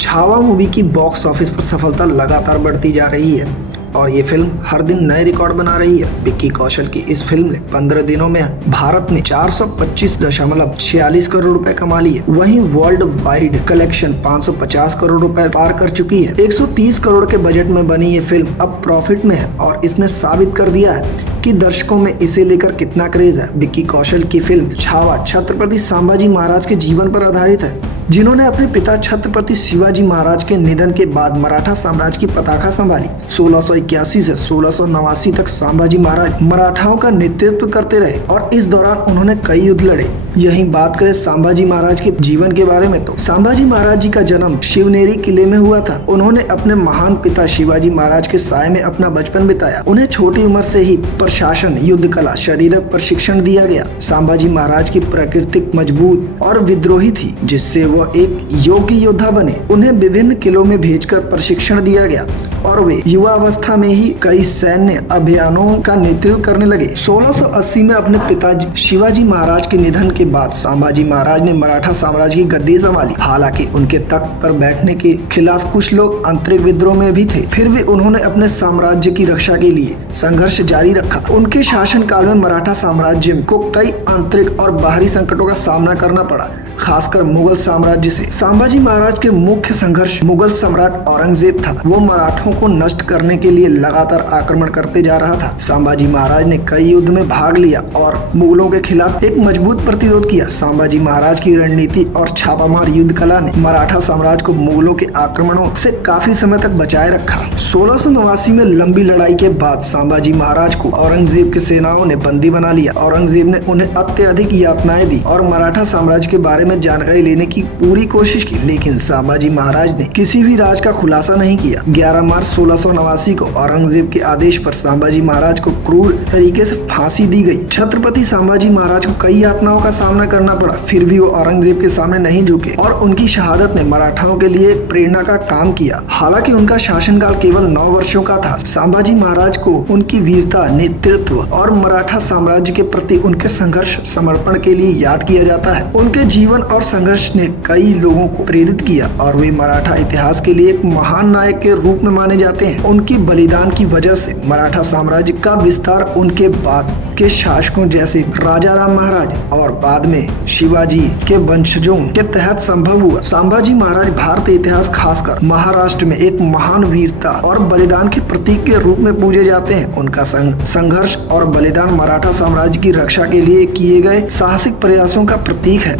Chhaava movie की box office पर सफलता लगातार बढ़ती जा रही है और ये फिल्म हर दिन नए रिकॉर्ड बना रही है। विक्की कौशल की इस फिल्म ने 15 दिनों में भारत में 425.46 करोड़ रुपए कमा लिए। वहीं वर्ल्ड वाइड कलेक्शन 550 करोड़ रुपए पार कर चुकी है। 130 करोड़ के बजट में बनी ये फिल्म अब प्रॉफिट में है और इसने साबित कर दिया है कि दर्शकों में इसे लेकर कितना क्रेज है। विक्की कौशल की फिल्म छावा छत्रपति संभाजी महाराज के जीवन पर आधारित है, जिन्होंने अपने पिता छत्रपति शिवाजी महाराज के निधन के बाद मराठा साम्राज्य की पताका संभाली। 1681 से 1689 तक संभाजी महाराज मराठाओं का नेतृत्व करते रहे और इस दौरान उन्होंने कई युद्ध लड़े। यही बात करें संभाजी महाराज के जीवन के बारे में तो संभाजी महाराज जी का जन्म शिवनेरी किले में हुआ था। उन्होंने अपने महान पिता शिवाजी महाराज के साए में अपना बचपन बिताया। उन्हें छोटी उम्र से ही प्रशासन, युद्ध कला, शारीरिक प्रशिक्षण दिया गया। संभाजी महाराज की प्रकृति मजबूत और विद्रोही थी, जिससे वह एक योग्य योद्धा बने। उन्हें विभिन्न किलों में भेजकर प्रशिक्षण दिया गया और वे युवावस्था में ही कई सैन्य अभियानों का नेतृत्व करने लगे। 1680 में अपने पिता शिवाजी महाराज के निधन के बाद संभाजी महाराज ने मराठा साम्राज्य की गद्दी संभाली। हालांकि उनके तख्त पर बैठने के खिलाफ कुछ लोग आंतरिक विद्रोह में भी थे, फिर भी उन्होंने अपने साम्राज्य की रक्षा के लिए संघर्ष जारी रखा। उनके शासनकाल में मराठा साम्राज्य को कई आंतरिक और बाहरी संकटों का सामना करना पड़ा, खासकर मुगल साम्राज्य से। संभाजी महाराज के मुख्य संघर्ष मुगल सम्राट औरंगजेब था। वो मराठों को नष्ट करने के लिए लगातार आक्रमण करते जा रहा था। संभाजी महाराज ने कई युद्ध में भाग लिया और मुगलों के खिलाफ एक मजबूत प्रतिरोध किया। संभाजी महाराज की रणनीति और छापामार युद्ध कला ने मराठा साम्राज्य को मुगलों के आक्रमणों से काफी समय तक बचाए रखा। 1689 में लंबी लड़ाई के बाद संभाजी महाराज को औरंगजेब की सेनाओं ने बंदी बना लिया। औरंगजेब ने उन्हें अत्यधिक यातनाएं दी और मराठा साम्राज्य के बारे में जानकारी लेने की पूरी कोशिश की, लेकिन संभाजी महाराज ने किसी भी राज का खुलासा नहीं किया। 11 मार्च 1689 को औरंगजेब के आदेश पर संभाजी महाराज को क्रूर तरीके से फांसी दी गई। छत्रपति संभाजी महाराज को कई यातनाओं का सामना करना पड़ा, फिर भी वो औरंगजेब के सामने नहीं झुके और उनकी शहादत ने मराठाओं के लिए एक प्रेरणा का काम किया। हालांकि उनका शासनकाल केवल 9 वर्षों का था। संभाजी महाराज को उनकी वीरता, नेतृत्व और मराठा साम्राज्य के प्रति उनके संघर्ष, समर्पण के लिए याद किया जाता है। उनके जीवन और संघर्ष ने कई लोगों को प्रेरित किया और वे मराठा इतिहास के लिए एक महान नायक के रूप में माने जाते हैं। उनकी बलिदान की वजह से मराठा साम्राज्य का विस्तार उनके बाद के शासकों जैसे राजा राम महाराज और बाद में शिवाजी के वंशजों के तहत संभव हुआ। संभाजी महाराज भारतीय इतिहास, खासकर महाराष्ट्र में एक महान वीरता और बलिदान के प्रतीक के रूप में पूजे जाते हैं। उनका संघर्ष और बलिदान मराठा साम्राज्य की रक्षा के लिए किए गए साहसिक प्रयासों का प्रतीक है।